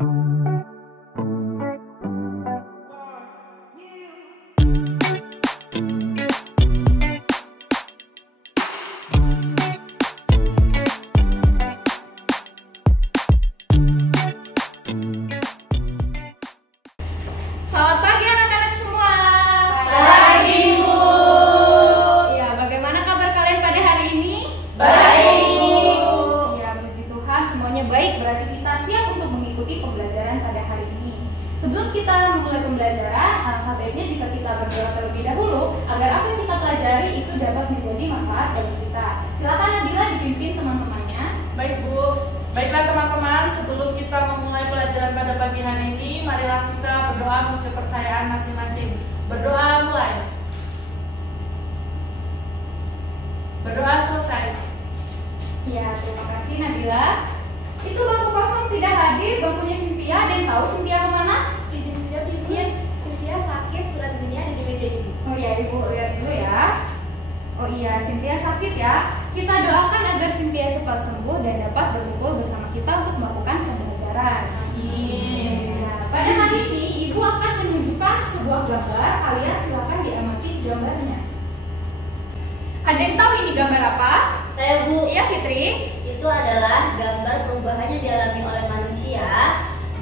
Selamat pagi anak-anak semua. Pagi, Bu. Ya, bagaimana kabar kalian pada hari ini? Baik, Bu. Ya, puji Tuhan semuanya baik. Berarti kita siap untuk mengikuti pembelajaran pada hari ini. Sebelum kita memulai pembelajaran, alangkah baiknya jika kita berdoa terlebih dahulu agar apa yang kita pelajari itu dapat menjadi manfaat bagi kita. Silakan Nabila dipimpin teman-temannya. Baik, Bu. Baiklah teman-teman, sebelum kita memulai pelajaran pada pagi hari ini, marilah kita berdoa menurut kepercayaan masing-masing. Berdoa mulai. Berdoa selesai. Ya, terima kasih Nabila. Itu bangku kosong tidak hadir, bangkunya Cynthia. Ada yang tahu Cynthia kemana? Izin dijawab Ibu. Iya. Cynthia sakit, surat izinnya ada di meja Ibu. Oh ya, Ibu lihat dulu ya. Oh iya, Cynthia sakit ya. Kita doakan agar Cynthia cepat sembuh dan dapat berkumpul bersama kita untuk melakukan pembelajaran. Amin. Ya, pada hari ini Ibu akan menunjukkan sebuah gambar. Kalian silakan diamati gambarnya. Ada yang tahu ini gambar apa? Saya Bu. Iya, Fitri. Itu adalah gambar perubahan yang dialami oleh manusia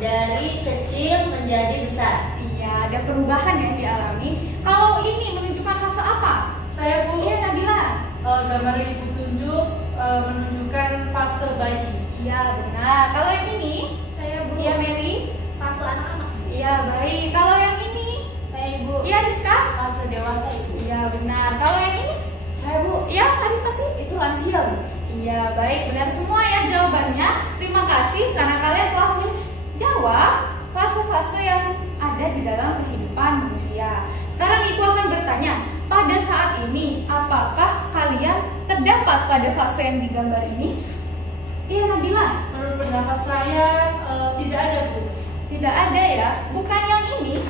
dari kecil menjadi besar. Iya, ada perubahan yang dialami. Kalau ini menunjukkan fase apa? Saya, Bu. Iya, Nabila. Gambar yang Ibu tunjuk menunjukkan fase bayi. Iya, benar. Kalau yang ini? Saya Bu. Iya, Mary. Fase anak-anak. Iya, baik. Kalau yang ini? Saya Ibu. Iya, Rizka. Fase dewasa Ibu. Iya, benar. Kalau yang ini? Saya Bu. Iya, tadi. Itu lansia Bu. Iya, baik. Benar semua ya jawabannya. Terima kasih karena kalian telah menjawab fase-fase yang ada di dalam kehidupan manusia. Sekarang Ibu akan bertanya, pada saat ini apakah kalian terdapat pada fase yang digambar ini? Iya, Nabila. Menurut pendapat saya tidak ada, Bu. Tidak ada ya. Bukan yang ini.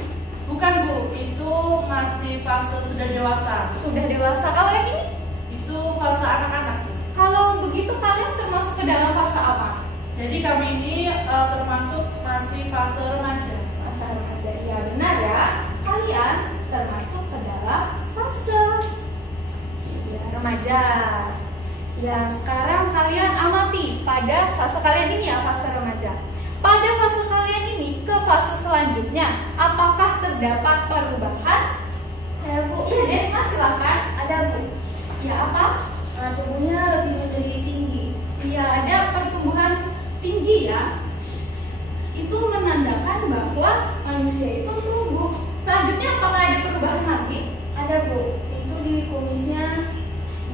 Bukan, Bu. Itu masih fase sudah dewasa. Sudah dewasa. Kalau yang ini? Itu fase anak-anak, Bu. Kalau begitu kalian termasuk ke dalam fase apa? Jadi kami ini termasuk masih fase remaja. Fase remaja. Iya, benar ya. Kalian termasuk ke dalam fase ya, remaja. Ya, sekarang kalian amati pada fase kalian ini ya, fase remaja. Pada fase kalian ini ke fase selanjutnya, apakah terdapat perubahan? Saya Bu. Iya, Desma silahkan. Ada Bu. Ya, apa? Tubuhnya lebih menjadi tinggi. Iya, ada pertumbuhan tinggi ya. Itu menandakan bahwa manusia itu tumbuh. Selanjutnya apakah ada perubahan lagi? Ada Bu. Itu di kumisnya,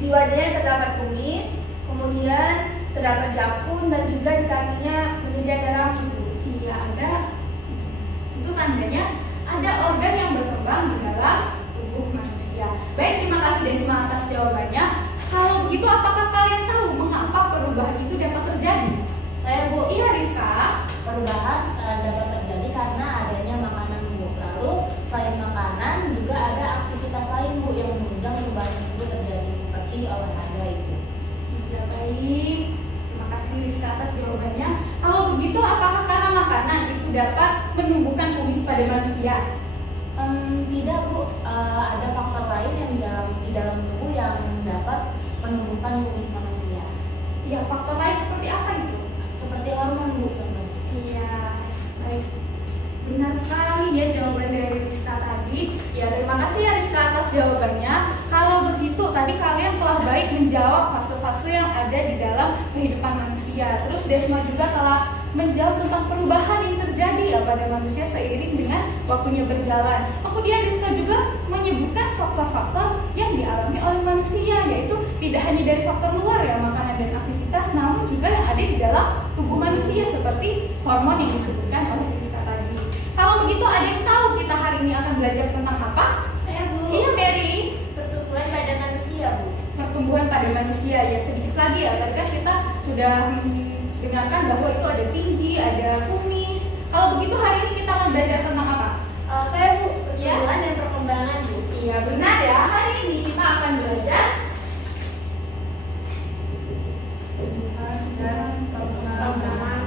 di wajahnya terdapat kumis, kemudian terdapat jakun dan juga di kakinya menjadi ada rambut Bu. Iya, ada. Itu tandanya ada organ yang berkembang di dalam tubuh manusia. Baik, terima kasih Desma atas jawabannya. Kalau begitu, apakah kalian tahu mengapa perubahan itu dapat terjadi? Saya Bu. Iya, Rizka. Perubahan dapat terjadi karena adanya makanan Bu. Lalu selain makanan juga ada aktivitas lain Bu yang menunjang perubahan tersebut terjadi seperti olahraga Ibu. Iya, baik. Terima kasih Rizka atas jawabannya. Kalau begitu, apakah karena makanan itu dapat menumbuhkan kumis pada manusia? Tidak Bu, ada faktor lain yang di dalam tubuh yang dapat menumbuhkan kumis manusia. Iya, faktor lain seperti apa itu? Seperti hormon Bu contohnya. Iya, baik. Benar sekali ya jawaban dari Rizka tadi. Ya, terima kasih ya Rizka atas jawabannya. Kalau begitu, tadi kalian telah baik menjawab fase-fase yang ada di dalam kehidupan manusia. Terus Desma juga telah menjawab tentang perubahan yang terjadi ya pada manusia seiring dengan waktunya berjalan. Kemudian Rizka juga menyebutkan faktor-faktor yang dialami oleh manusia, yaitu tidak hanya dari faktor luar ya, makanan dan aktivitas, namun juga yang ada di dalam tubuh manusia seperti hormon yang disebutkan oleh Rizka tadi. Kalau begitu, ada yang tahu kita hari ini akan belajar tentang apa? Saya Bu. Iya, Mary. Pertumbuhan pada manusia Bu. Pertumbuhan pada manusia ya, sedikit lagi ya. Tadi kan kita sudah dengarkan bahwa itu ada tinggi, ada kumis. Kalau begitu hari ini kita akan belajar tentang apa? Saya Bu, Ya. pertumbuhan dan perkembangan Bu. Iya, benar ya. Hari ini kita akan belajar Dan perkembangan.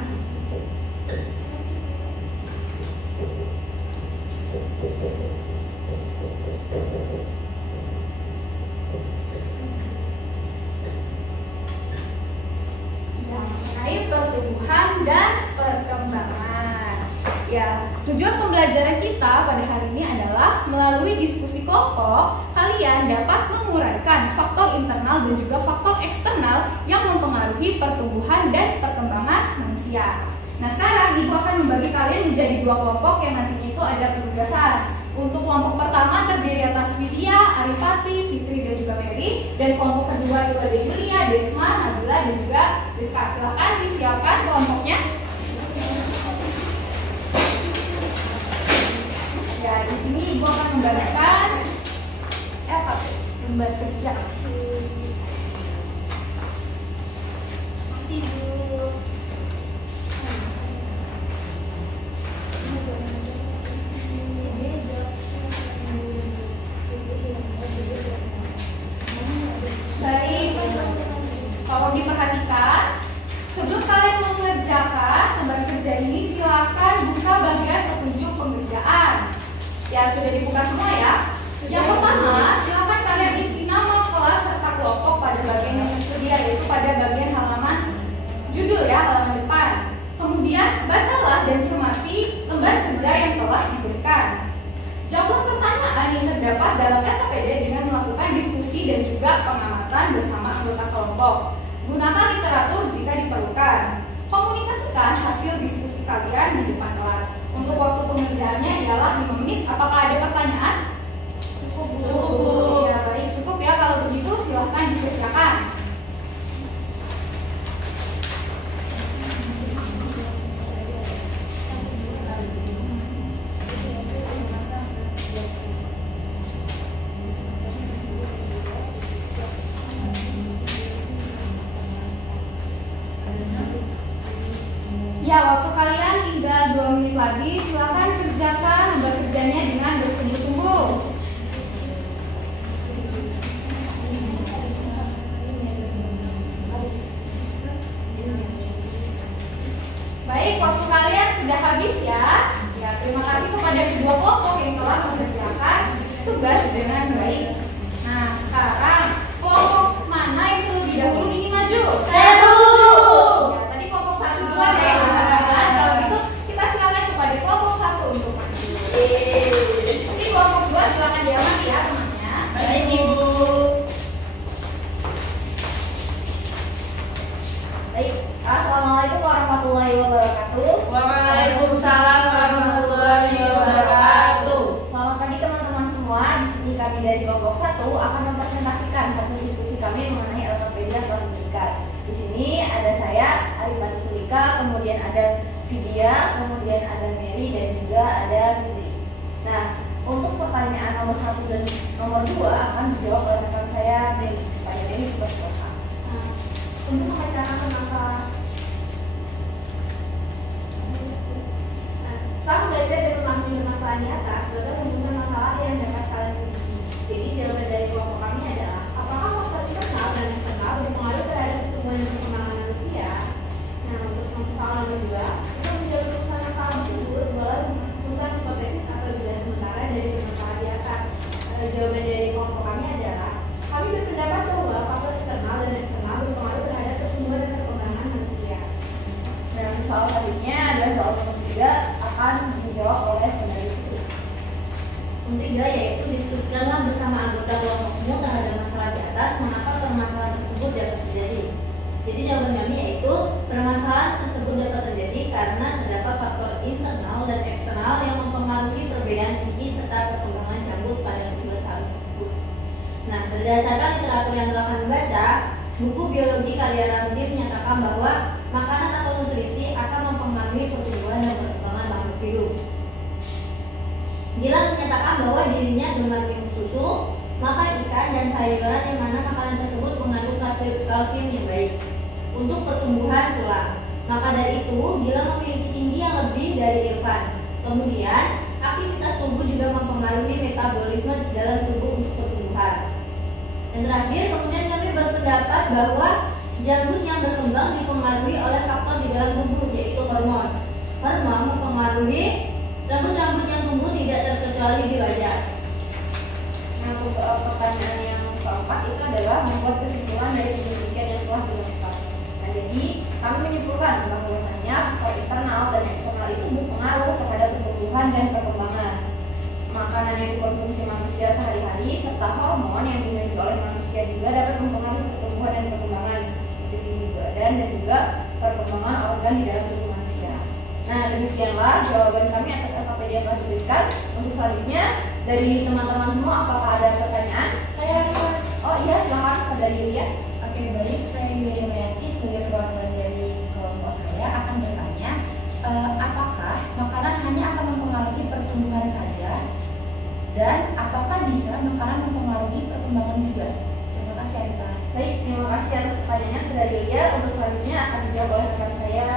Ya, tujuan pembelajaran kita pada hari ini adalah melalui diskusi kelompok, kalian dapat menguraikan faktor internal dan juga faktor eksternal yang mempengaruhi pertumbuhan dan perkembangan manusia. Nah, sekarang Ibu akan membagi kalian menjadi dua kelompok yang nantinya itu ada penugasan. Untuk kelompok pertama terdiri atas Vidya, Arifati, Fitri, dan juga Mary. Dan kelompok kedua itu ada Yulia, Desma, Nabila, dan juga Rizka. Silakan disiapkan kelompoknya. Ya, di sini Ibu akan membagikan lembar kerja. Baik, kalau diperhatikan, sebelum kalian mengerjakan lembar kerja ini, silakan buka bagian petunjuk pengerjaan. Ya, sudah dibuka semua ya. Yang pertama, silakan kalian isi nama kelas serta kelompok pada bagian yang tersedia, yaitu pada bagian halaman judul ya, halaman depan. Kemudian bacalah dan cermati lembar kerja yang telah diberikan. Jawablah pertanyaan yang terdapat dalam LKPD dengan melakukan diskusi dan juga pengamatan bersama anggota kelompok. Gunakan literatur jika diperlukan. Komunikasikan hasil diskusi kalian di depan kelas. Untuk waktu pengerjaannya ialah 5 menit. Apakah ada pertanyaan? Cukup. Ya, baik, cukup ya. Kalau begitu silahkan dikerjakan. Ya, waktu kalian tinggal 2 menit lagi. Silahkan kerjakan lembar kerjanya dengan bersungguh-sungguh. Baik, waktu kalian sudah habis ya. Ya, terima kasih kepada kedua kelompok yang telah mengerjakan tugas dengan baik. Nah, sekarang kelompok mana yang terlebih dahulu ingin maju? Saya dulu. Ya, tadi kelompok 1 duluan ya. Kalau gitu kita silakan kepada kelompok 1 untuk maju. Nanti kelompok 2 silakan diamati ya temannya. Baik, Ibu. Baik, assalamualaikum warahmatullahi wabarakatuh. Waalaikumsalam warahmatullahi wabarakatuh. Selamat pagi teman-teman semua. Di sini kami dari kelompok 1 akan mempresentasikan hasil diskusi kami mengenai LKPD yang telah diberikan. Di sini ada saya, Arifati Sulika, kemudian ada Vidya, kemudian ada Mary, dan juga ada Fitri. Nah, untuk pertanyaan nomor 1 dan nomor 2 akan dijawab oleh rekan saya, Mary. Kepada Mary, tugas silakan. Untuk memecahkan masalah. Setelah belajar dan memahami masalah di atas, dapat menyusun masalah yang dapat kalian selidiki. Jadi jawaban dari kelompok kami adalah, apakah faktor internal dan eksternal berpengaruh terhadap pertumbuhan dan perkembangan manusia? Nah, untuk persoalan nomor 2, kita menjawab rumusan masalah tersebut boleh rumusan hipotesis atau dugaan sementara dari masalah di atas. Jawaban dari kelompok kami adalah, kami berpendapat bahwa faktor internal dan eksternal berpengaruh terhadap pertumbuhan dan perkembangan manusia. Dan soal selanjutnya adalah soal nomor 3 akan dijawab oleh saudari Fitri. Nomor 3 yaitu diskusikanlah bersama anggota kelompokmu terhadap masalah di atas, mengapa permasalahan tersebut dapat terjadi. Jadi jawaban kami yaitu permasalahan tersebut dapat terjadi karena terdapat faktor internal dan eksternal yang mempengaruhi perbedaan tinggi serta perkembangan rambut pada kedua sarung tersebut. Nah, berdasarkan literatur yang telah kami baca, buku biologi karya Ramzi menyatakan bahwa makanan atau nutrisi akan mempengaruhi pertumbuhan dan perkembangan makhluk hidup. Gilang menyatakan bahwa dirinya gemar minum susu, makan ikan dan sayuran yang mana makanan tersebut mengandung kalsium yang baik untuk pertumbuhan tulang. Maka dari itu, Gilang memiliki tinggi yang lebih dari Irfan. Kemudian, aktivitas tubuh juga mempengaruhi metabolisme di dalam tubuh untuk pertumbuhan. Dan terakhir, kemudian kami berpendapat bahwa janggut yang berkembang dipengaruhi oleh faktor di dalam tubuh, yaitu hormon. Hormon mempengaruhi rambut-rambut yang tumbuh tidak terkecuali di wajah. Nah, untuk pertanyaan yang keempat itu adalah membuat kesimpulan dari penelitian yang telah dilakukan. Nah, jadi kami menyimpulkan bahwasanya faktor internal dan eksternal itu berpengaruh terhadap demikianlah jawaban kami atas LKPD yang telah diberikan. Untuk selanjutnya dari teman-teman semua, apakah ada pertanyaan? Oh iya, silakan saudari Yulia. Oke, baik. Saya Yulia Mayati sebagai perwakilan dari kelompok saya akan bertanya, apakah makanan hanya akan mempengaruhi pertumbuhan saja, dan apakah bisa makanan mempengaruhi perkembangan juga? Terima kasih, Arita. Baik, terima kasih atas pertanyaannya saudari Yulia. Untuk selanjutnya akan dijawab oleh rekan saya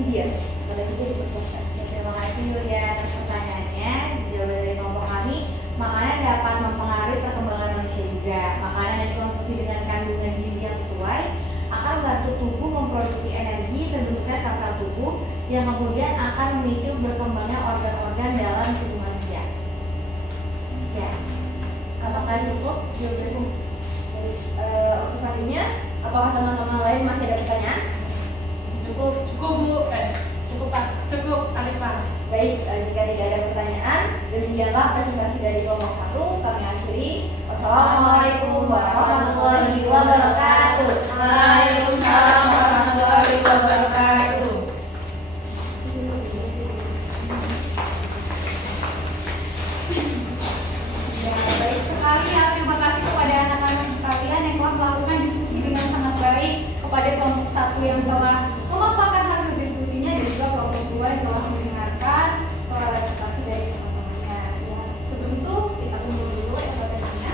Vidya. Pada Vidya dipersilakan. Terima kasih Yulia atas pertanyaannya. Jawaban dari kelompok kami, makanan dapat mempengaruhi perkembangan manusia juga. Makanan yang dikonsumsi dengan kandungan gizi yang sesuai akan membantu tubuh memproduksi energi terbentuknya sel-sel tubuh yang kemudian akan memicu berkembangnya organ-organ dalam tubuh manusia. Ya, apakah cukup? Cukup. Untuk selanjutnya, apakah teman-teman lain masih ada pertanyaan? Cukup Bu. Cukup Pak. Cukup Arifah. Baik, jika tidak ada pertanyaan, demikianlah presentasi dari kelompok 1. Kami akhiri. Wassalamualaikum warahmatullahi wabarakatuh. Waalaikumsalam warahmatullahi wabarakatuh. Ya, baik sekali ya. Terima kasih kepada anak-anak sekalian yang telah melakukan diskusi dengan sangat baik, kepada kelompok 1 yang telah memaparkan hasil diskusinya, dan juga kelompok 2 yang telah mendengarkan presentasi dari teman-temannya. Ya, sebelum itu kita tunggu dulu SOP-nya.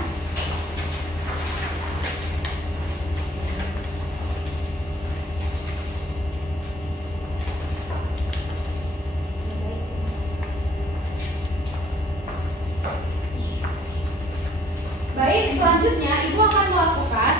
Baik, selanjutnya Ibu akan melakukan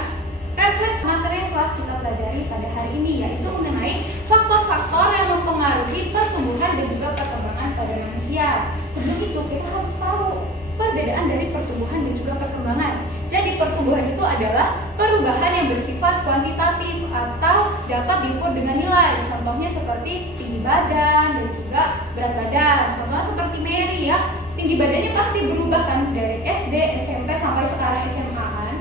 refleksi materi yang telah kita pelajari pada hari ini, yaitu mengenai faktor-faktor yang mempengaruhi pertumbuhan dan juga perkembangan pada manusia. Sebelum itu kita harus tahu perbedaan dari pertumbuhan dan juga perkembangan. Jadi pertumbuhan itu adalah perubahan yang bersifat kuantitatif atau dapat diukur dengan nilai. Contohnya seperti tinggi badan dan juga berat badan. Contohnya seperti Mary ya. Tinggi badannya pasti berubah kan dari SD, SMP sampai sekarang SMA kan.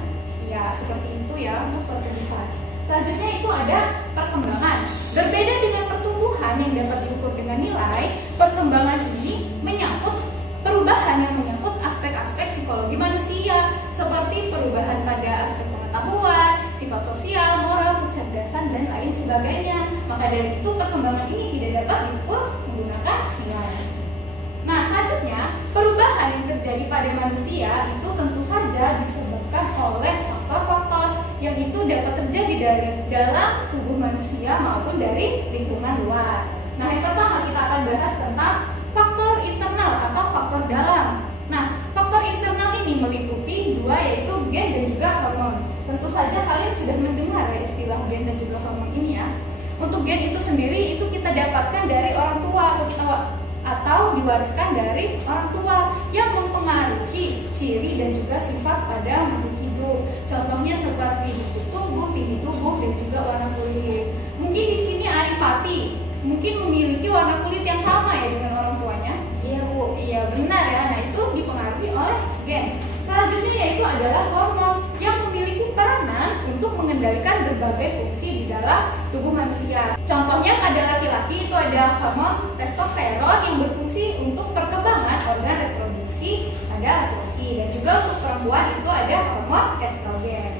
Ya, seperti itu ya untuk pertumbuhan. Selanjutnya itu ada perkembangan. Berbeda dengan pertumbuhan yang dapat diukur dengan nilai, perkembangan ini menyangkut perubahan yang menyangkut aspek-aspek psikologi manusia, seperti perubahan pada aspek pengetahuan, sifat sosial, moral, kecerdasan, dan lain sebagainya. Maka dari itu perkembangan ini tidak dapat diukur menggunakan nilai. Nah, selanjutnya perubahan yang terjadi pada manusia itu tentu saja disebabkan oleh faktor-faktor yang itu dapat terjadi dari dalam tubuh manusia maupun dari lingkungan luar. Nah, yang pertama kita akan bahas tentang faktor internal atau faktor dalam. Nah, faktor internal ini meliputi dua, yaitu gen dan juga hormon. Tentu saja kalian sudah mendengar ya istilah gen dan juga hormon ini ya. Untuk gen itu sendiri itu kita dapatkan dari orang tua atau diwariskan dari orang tua yang mempengaruhi ciri dan juga sifat pada makhluk hidup. Contohnya seperti bentuk tubuh, tinggi tubuh, dan juga warna kulit. Mungkin di sini Arifati mungkin memiliki warna kulit yang sama ya dengan orang tuanya. Iya Bu, iya benar ya. Nah itu dipengaruhi oleh gen. Selanjutnya yaitu adalah hormon yang memiliki peranan untuk mengendalikan berbagai fungsi di dalam tubuh manusia. Contohnya pada laki-laki itu ada hormon testosteron yang berfungsi untuk perkembangan organ reproduksi pada laki-laki, dan juga untuk perempuan itu ada hormon estrogen.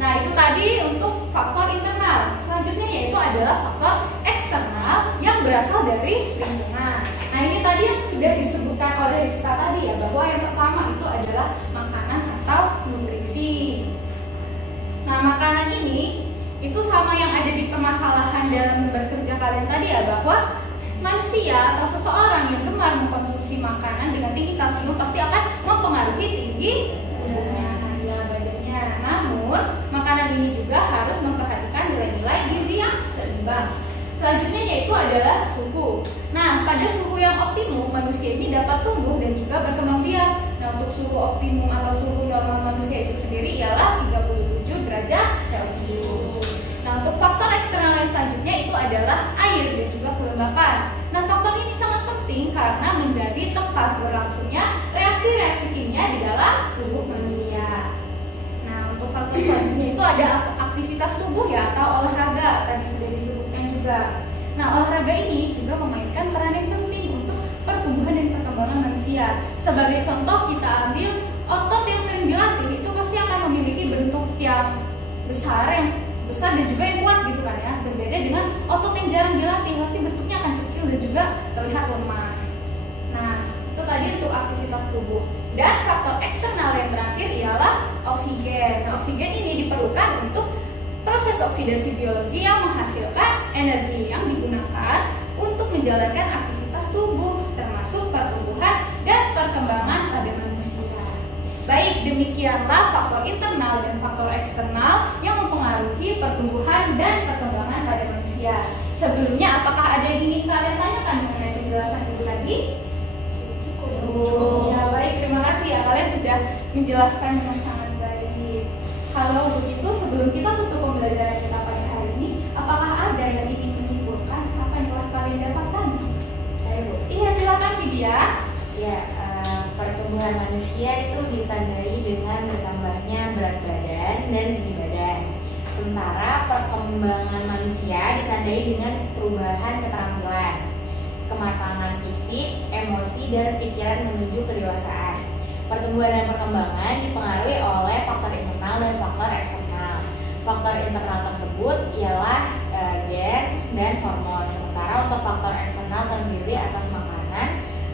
Nah itu tadi untuk faktor internal. Selanjutnya yaitu adalah faktor eksternal yang berasal dari lingkungan. Nah ini tadi yang sudah disebutkan oleh Rizka tadi ya, bahwa yang pertama itu adalah makanan atau nutrisi. Nah makanan ini itu sama yang ada di permasalahan dalam bekerja kalian tadi ya, bahwa manusia atau seseorang yang gemar mengkonsumsi makanan dengan tinggi kalsium pasti akan mempengaruhi tinggi tubuhnya, badannya. Namun makanan ini juga harus memperhatikan nilai-nilai gizi yang seimbang. Selanjutnya yaitu adalah suhu. Nah, pada suhu yang optimum manusia ini dapat tumbuh dan juga berkembang biak. Nah, untuk suhu optimum atau suhu normal manusia itu sendiri ialah 37 derajat Celcius. Nah, untuk faktor eksternal yang selanjutnya itu adalah air dan juga kelembapan. Nah, faktor ini sangat penting karena menjadi tempat berlangsungnya reaksi-reaksi kimia di dalam tubuh manusia. Nah, untuk faktor selanjutnya itu ada aktivitas tubuh ya atau olahraga, tadi sudah disebutkan juga. Nah, olahraga ini juga memainkan peran yang penting untuk pertumbuhan dan perkembangan manusia. Sebagai contoh, kita ambil otot yang sering dilatih itu pasti akan memiliki bentuk yang besar dan juga yang kuat gitu kan ya. Berbeda dengan otot yang jarang dilatih, pasti bentuknya akan kecil dan juga terlihat lemah. Nah, itu tadi untuk aktivitas tubuh. Dan faktor eksternal yang terakhir ialah oksigen. Nah, oksigen ini diperlukan untuk proses oksidasi biologi yang menghasilkan energi yang digunakan untuk menjalankan aktivitas tubuh, termasuk pertumbuhan dan perkembangan pada manusia. Baik, demikianlah faktor internal dan faktor eksternal yang mempengaruhi pertumbuhan dan perkembangan pada manusia. Sebelumnya, apakah ada yang ingin kalian tanyakan mengenai penjelasan ibu tadi? Cukup. Ya, baik, terima kasih ya, kalian sudah menjelaskan dengan sangat baik. Kalau begitu, sebelum kita tutup pembelajaran kita pada hari ini, apakah ada yang ingin menyimpulkan apa yang telah kalian dapatkan? Saya Bu. Iya, silakan Vidya. Ya, pertumbuhan manusia itu ditandai dengan bertambahnya berat badan dan tinggi badan. Sementara perkembangan manusia ditandai dengan perubahan keterampilan, kematangan fisik, emosi, dan pikiran menuju kedewasaan. Pertumbuhan dan perkembangan dipengaruhi oleh faktor internal dan faktor eksternal. Faktor internal tersebut ialah gen dan hormon. Sementara untuk faktor eksternal terdiri atas makanan,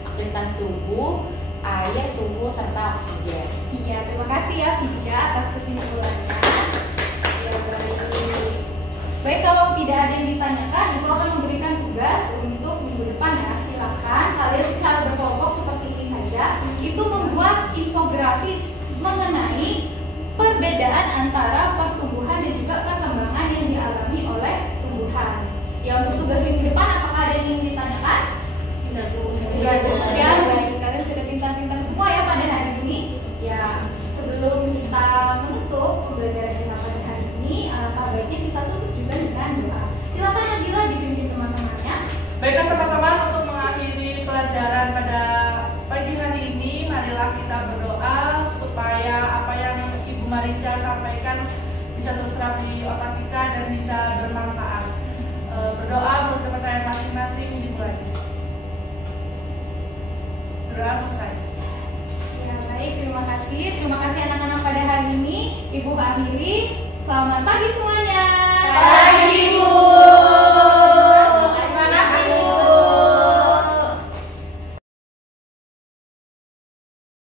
aktivitas tubuh, air, suhu, serta oksigen. Iya, terima kasih ya Vidya atas kesimpulannya. Ya, baik. Baik, kalau tidak ada yang ditanyakan, Ibu akan memberikan tugas untuk minggu depan ya. Silakan kalian secara berkelompok seperti ini saja, itu membuat infografis mengenai perbedaan antara pertumbuhan dan juga perkembangan yang dialami oleh tumbuhan. Ya, untuk tugas minggu depan, apakah ada yang ingin ditanyakan? Sudah cukup. Ya, cukup ya. Baik, kalian sudah pintar-pintar semua ya pada hari ini. Ya, sebelum kita menutup pembelajaran kita pada hari ini, alangkah baiknya kita tutup juga dengan doa. Silakan Nabila dipimpin teman-temannya. Baiklah teman-teman, untuk mengakhiri pelajaran pada pagi hari ini, marilah kita berdoa supaya apa yang Ibu Marica sampaikan bisa terserap di otak kita dan bisa bermanfaat. Berdoa menurut kepercayaan masing-masing dimulai. Berdoa selesai. Ya, baik, terima kasih. Terima kasih anak-anak pada hari ini. Ibu akhiri. Selamat pagi semuanya.